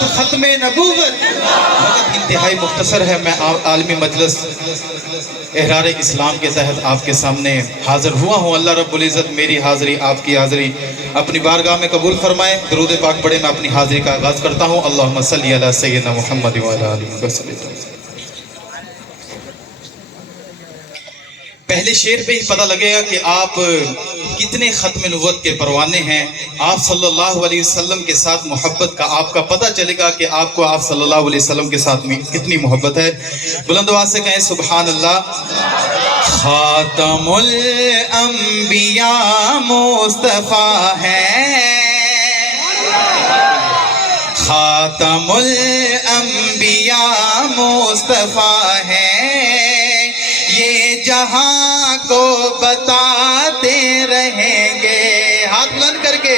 تخت ختم نبوت۔ وقت انتہائی مختصر ہے، میں عالمی مجلس احرار اسلام کے تحت آپ کے سامنے حاضر ہوا ہوں۔ اللہ رب العزت میری حاضری، آپ کی حاضری اپنی بارگاہ میں قبول فرمائے۔ درود پاک پڑھے، میں اپنی حاضری کا آغاز کرتا ہوں۔ اللہم صلی علی سیدنا محمد وعلی آلہ وسلم۔ پہلے شعر پہ ہی پتہ لگے گا کہ آپ کتنے ختم نبوت کے پروانے ہیں۔ آپ صلی اللہ علیہ وسلم کے ساتھ محبت کا آپ کا پتہ چلے گا کہ آپ کو آپ صلی اللہ علیہ وسلم کے ساتھ کتنی محبت ہے۔ بلند آواز سے کہیں سبحان اللہ۔ خاتم الانبیاء مصطفیٰ ہے، خاتم الانبیاء مصطفیٰ ہے، یہ جہاں کو بتاتے رہیں گے۔ ہاتھ بلند کر کے،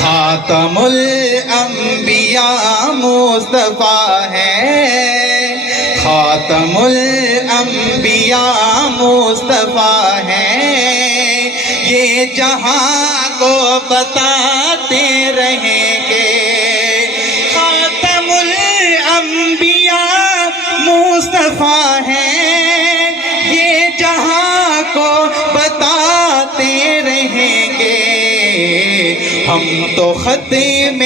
خاتم الانبیاء مصطفیٰ ہے، خاتم الانبیاء مصطفیٰ ہے، یہ جہاں کو بتاتے رہیں گے۔ خاتم الانبیاء مصطفیٰ ہے، کو بتاتے رہیں گے۔ ہم تو ختم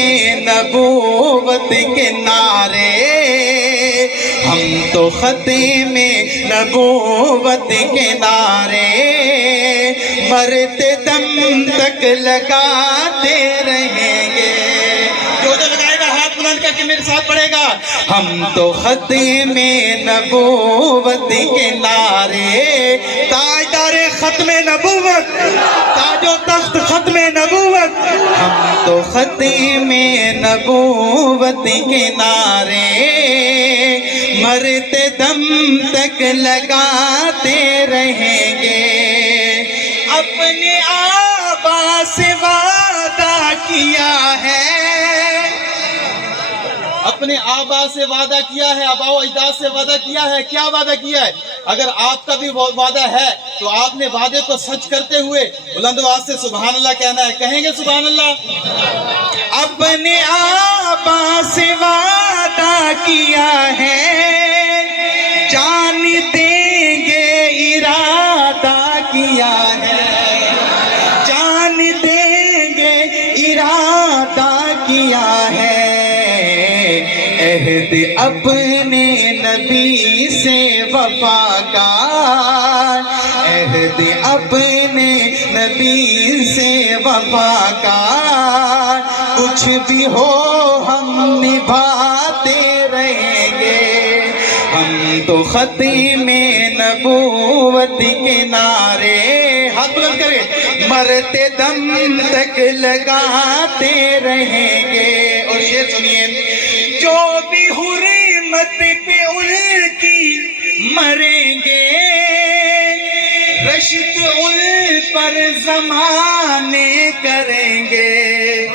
نبوت کے نعرے، ہم تو ختم نبوت کے نعرے مرتے دم تک لگاتے رہیں گے۔ جو لگائے گا ہاتھ بلند کر کے میرے ساتھ پڑھے گا۔ ہم تو ختم نبوت کے نعرے، تاجدار ختم نبوت، تاج و تخت ختم نبوت، ہم تو ختم نبوت کے نعرے مرتے دم تک لگاتے رہیں گے۔ اپنے آبا سے وعدہ کیا ہے، اپنے آبا سے وعدہ کیا ہے، آبا و اجداد سے وعدہ کیا ہے۔ کیا وعدہ کیا ہے؟ اگر آپ کا بھی وعدہ ہے تو آپ نے وعدے کو سچ کرتے ہوئے بلند آواز سے سبحان اللہ کہنا ہے۔ کہیں گے سبحان اللہ؟ اپنے آبا سے وعدہ کیا ہے، جان دیں گے ارادہ کیا ہے، جان دیں گے ارادہ کیا ہے۔ عہد اپنے نبی سے وفا کا، عہد اپنے نبی سے وفا کا، کچھ بھی ہو ہم نبھاتے رہیں گے۔ ہم تو ختم نبوت کے نعرے، ہاتھ بلند کرے، مرتے دم تک لگاتے رہیں گے۔ اور شعر سنیے، جو بھی حرمت پہ ان کی مریں گے، رشک ان پر زمانے کریں گے۔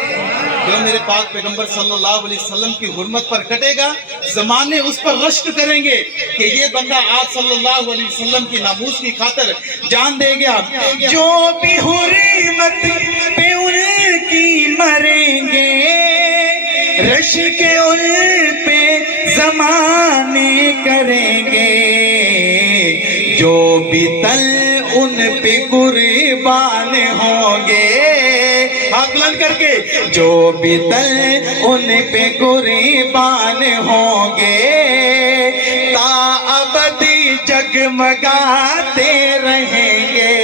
جو میرے پاک پیغمبر صلی اللہ علیہ وسلم کی حرمت پر کٹے گا، زمانے اس پر رشک کریں گے کہ یہ بندہ آپ صلی اللہ علیہ وسلم کی ناموس کی خاطر جان دے گیا۔ جو بھی حرمت پہ ان کی مریں گے، رشک ان پہ زمانے کریں گے۔ جو بھی تل ان پہ قربان ہوں گے، ہاتھ بلند کر کے، جو بھی تل ان پہ قربان ہوں گے، تا ابدی جگمگاتے رہیں گے۔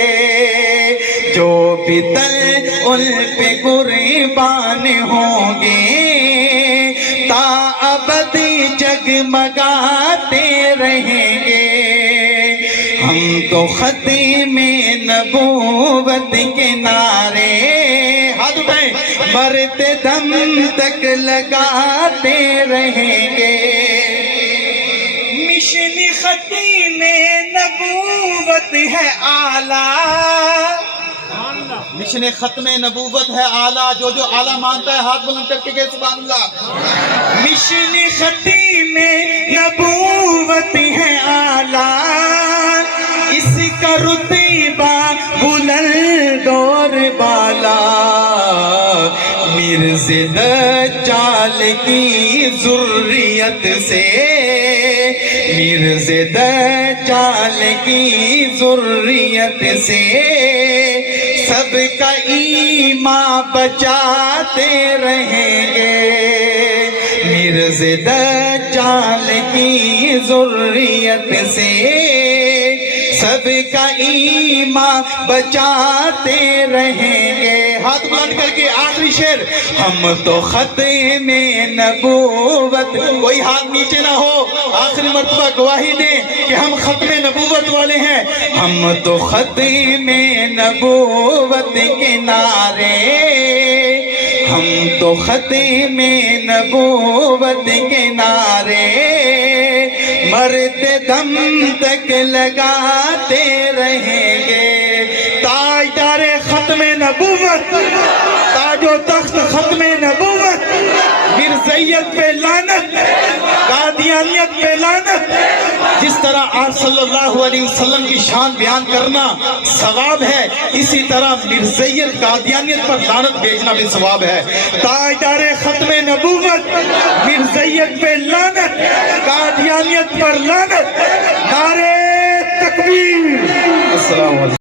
جو بھی تل ان پہ قربان ہوں گے، تا ابدی جگمگاتے رہیں گے۔ ہم تو ختم نبوت کے نعرے، ہاتھ اٹھائیں، مرتے دم تک لگاتے رہیں گے۔ مشن ختم نبوت ہے اعلیٰ، مشن ختم نبوت ہے اعلیٰ۔ جو اعلیٰ مانتا ہے ہاتھ بلند کر کے کہے سبحان اللہ۔ مشن ختم نبوت ہے اعلیٰ، اس کا رتبہ بلند اور بالا، مرزا دجال کی ذریت سے، مرز دجال کی ذریت سے سب کا ایمان بچاتے رہیں گے، مرز دجال کی ذریت سے سب کا ایمان بچاتے رہیں گے۔ ہاتھ بلند کر کے آخری شعر، ہم تو ختم نبوت، کوئی ہاتھ نیچے نہ ہو، آخری مرتبہ گواہی دیں کہ ہم ختم نبوت والے ہیں، ہم تو ختم نبوت کے نعرے، ہم تو ختم نبوت کے نعرے مرتے دم تک لگاتے رہیں گے۔ تاجدار ختم نبوت، تاج و تخت ختم نبوت، مرزائیت پہ لعنت، قادیانیت پہ لعنت۔ جس طرح آپ صلی اللہ علیہ وسلم کی شان بیان کرنا ثواب ہے، اسی طرح مرزائیت قادیانیت پر لعنت بھیجنا بھی ثواب ہے۔ تاجدار ختم نبوت، مرزائیت پہ لعنت، قادیانیت پر لعنت، نعرے تکبیر۔ السلام علیکم۔